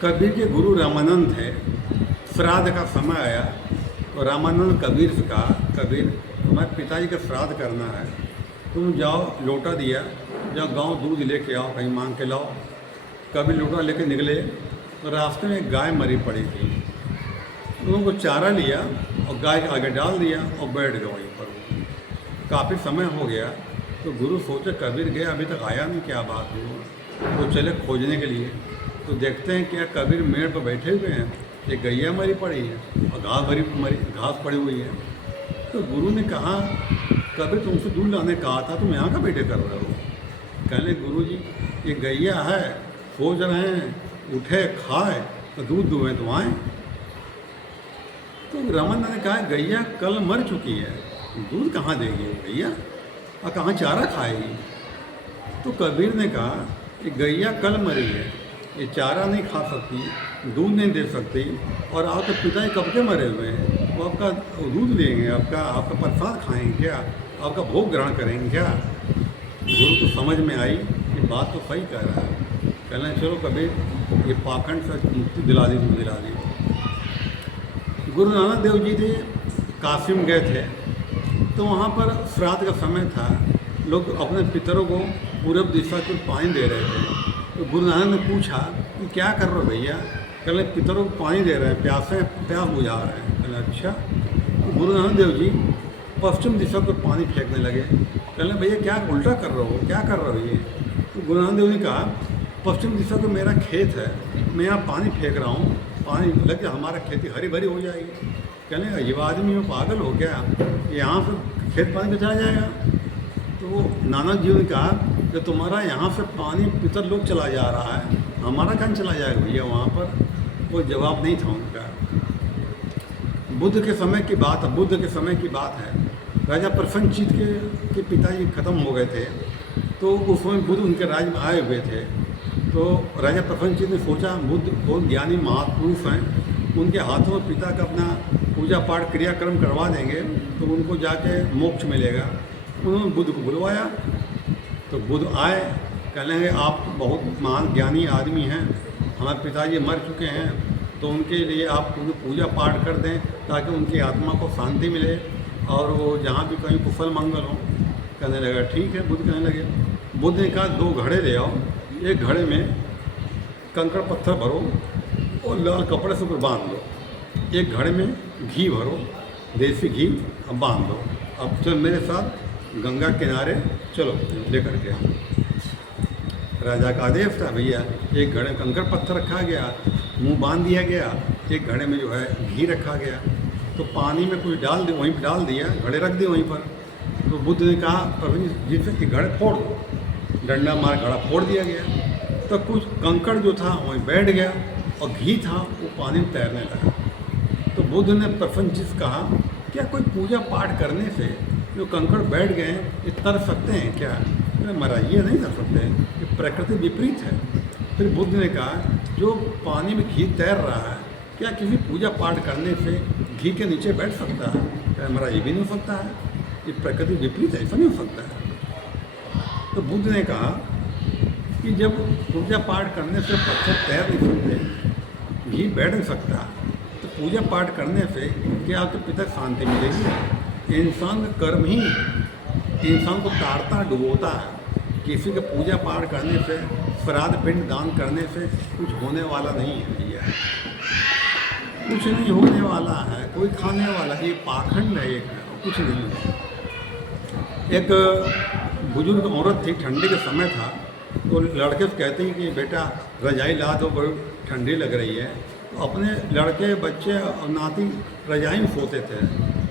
कबीर के गुरु रामानंद थे। श्राद्ध का समय आया तो रामानंद कबीर से कहा, कबीर तुम्हारे पिताजी का श्राद्ध करना है, तुम जाओ, लोटा दिया, जाओ गांव दूध लेके आओ, कहीं मांग के लाओ। कबीर लोटा लेके निकले तो रास्ते में एक गाय मरी पड़ी थी। उनको चारा लिया और गाय के आगे डाल दिया और बैठ गए वहीं पर। काफ़ी समय हो गया तो गुरु सोचे कबीर गया अभी तक आया नहीं, क्या बात हुई। तो चले खोजने के लिए, तो देखते हैं क्या कबीर मेड़ पर बैठे हुए हैं, एक गैया मरी पड़ी है और घास पड़ी हुई है। तो गुरु ने कहा, कबीर तुमसे दूध लाने कहा था, तुम यहाँ का बैठे कर रहे हो। कहले गुरु जी ये गैया है, खोज रहे हैं, उठे खाए तो दूध दुए तो आए। तो रामानंद ने कहा गैया कल मर चुकी है, दूध कहाँ देगी वो गैया और कहाँ चारा खाएगी। तो कबीर ने कहा कि गैया कल मरी है, ये चारा नहीं खा सकती, दूध नहीं दे सकती, और आपके पिताजी कब के मरे हुए हैं, वो आपका दूध लेंगे, आपका प्रसाद खाएंगे क्या, आपका भोग ग्रहण करेंगे क्या। गुरु को समझ में आई कि बात तो सही कह रहा है। कहना चलो कबीर ये पाखंड से मुक्ति दिला दी, तुम दिला दी। गुरु नानक देव जी थे, कासिम गए थे, तो वहाँ पर श्राद्ध का समय था, लोग अपने पितरों को पूरब दिशा को पानी दे रहे थे। तो गुरु नानक ने पूछा कि क्या कर रहे हो भैया। कहले पितरों को पानी दे रहे हैं, प्यास बुझा रहे हैं। कहले अच्छा। तो गुरु नानक देव जी पश्चिम दिशा पर पानी फेंकने लगे। कहले भैया क्या उल्टा कर रहे हो, क्या कर रहे हो ये। तो गुरु नानक देव ने कहा पश्चिम दिशा तो मेरा खेत है, मैं यहाँ पानी फेंक रहा हूँ, पानी लग के हमारा खेती हरी भरी हो जाएगी। कहने ये आदमी में पागल हो गया, यहाँ से खेत पानी पे चला जाएगा। तो नानक जी ने कहा कि तुम्हारा यहाँ से पानी पितर लोग चला जा रहा है, हमारा कहाँ चला जाएगा भैया वहाँ पर। कोई जवाब नहीं था उनका। बुद्ध के समय की बात है, राजा प्रसन्नचित्त के पिताजी खत्म हो गए थे, तो उस समय बुद्ध उनके राज्य में आए हुए थे। तो राजा प्रसन्नचित्त ने सोचा बुद्ध बहुत ज्ञानी महापुरुष हैं, उनके हाथों में पिता का अपना पूजा पाठ क्रियाक्रम करवा देंगे तो उनको जाके मोक्ष मिलेगा। उन्होंने बुद्ध को बुलवाया, तो बुद्ध आए, कहने आप बहुत महान ज्ञानी आदमी हैं, हमारे पिताजी मर चुके हैं, तो उनके लिए आप पूजा पाठ कर दें ताकि उनकी आत्मा को शांति मिले और वो जहाँ भी कहीं कुशल मंगल हो। कहने लगा ठीक है। बुद्ध कहने लगे, बुद्ध ने कहा 2 घड़े ले आओ, एक घड़े में कंकड़ पत्थर भरो और लाल कपड़े से ऊपर बांध लो, एक घड़े में घी भरो, देसी घी, अब बांध दो, अब चल मेरे साथ गंगा किनारे चलो लेकर के। राजा का आदेश था भैया, एक घड़े में कंकड़ पत्थर रखा गया, मुंह बांध दिया गया, एक घड़े में जो है घी रखा गया। तो पानी में कुछ डाल दे, वहीं पर डाल दिया, घड़े रख दिए वहीं पर। तो बुद्ध ने कहा प्रभु जी से कि घड़े फोड़ दो, डंडा मार घड़ा फोड़ दिया गया। तो कुछ कंकड़ जो था वहीं बैठ गया और घी था वो पानी में तैरने लगा। तो बुद्ध ने प्रसन्नचित्त से कहा क्या कोई पूजा पाठ करने से जो कंकड़ बैठ गए ये तर सकते हैं क्या। महाराज ये नहीं कर सकते, ये प्रकृति विपरीत है। फिर बुद्ध ने कहा जो पानी में घी तैर रहा है क्या किसी पूजा पाठ करने से घी के नीचे बैठ सकता है। महाराज ये भी नहीं हो सकता है, ये प्रकृति विपरीत है, ऐसा नहीं हो सकता है। तो बुद्ध ने कहा कि जब पूजा पाठ करने से पत्थर तैर नहीं सकते, घी बैठ नहीं सकता, तो पूजा पाठ करने से क्या आपके पिता शांति मिलेगी। इंसान का कर्म ही इंसान को तारता डुबोता है। किसी का पूजा पाठ करने से, श्राद्ध पिंड दान करने से कुछ होने वाला नहीं है भैया, कुछ नहीं होने वाला है, कोई खाने वाला, ये पाखंड है, एक कुछ नहीं है। एक बुजुर्ग औरत थी, ठंडी का समय था, तो लड़के से कहते हैं कि बेटा रजाई ला दो, बड़ी ठंडी लग रही है। तो अपने लड़के बच्चे और नाती रजाई में सोते थे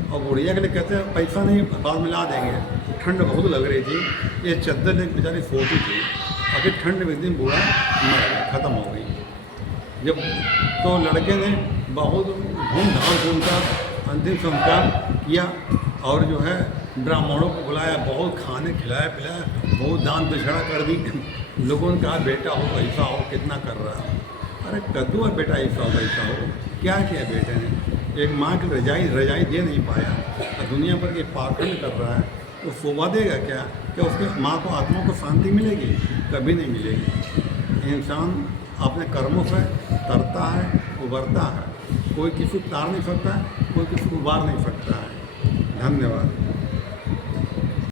और बुढ़िया के लिए कहते हैं पैसा नहीं बाद में ला देंगे, ठंड बहुत लग रही थी, ये चद्दर ले बेचारी सोती थी। अभी ठंड में एक दिन बूढ़ा मर गया, ख़त्म हो गई। जब तो लड़के ने बहुत धूमधाम से उनका अंतिम संस्कार किया और जो है ब्राह्मणों को बुलाया, बहुत खाने खिलाया पिलाया, बहुत दान दक्षिणा कर दी। लोगों ने कहा बेटा हो ऐसा हो, कितना कर रहा है। अरे कद्दू है बेटा, ऐसा हो, क्या किया बेटे ने। एक माँ की रजाई दे नहीं पाया और दुनिया भर के पाखंड कर रहा है, तो शोभा देगा क्या उसके माँ को आत्मा को शांति मिलेगी? कभी नहीं मिलेगी। इंसान अपने कर्मों से तरता है, उबरता है। कोई किसी को तार नहीं सकता है, कोई किसी को उबार नहीं सकता है। धन्यवाद।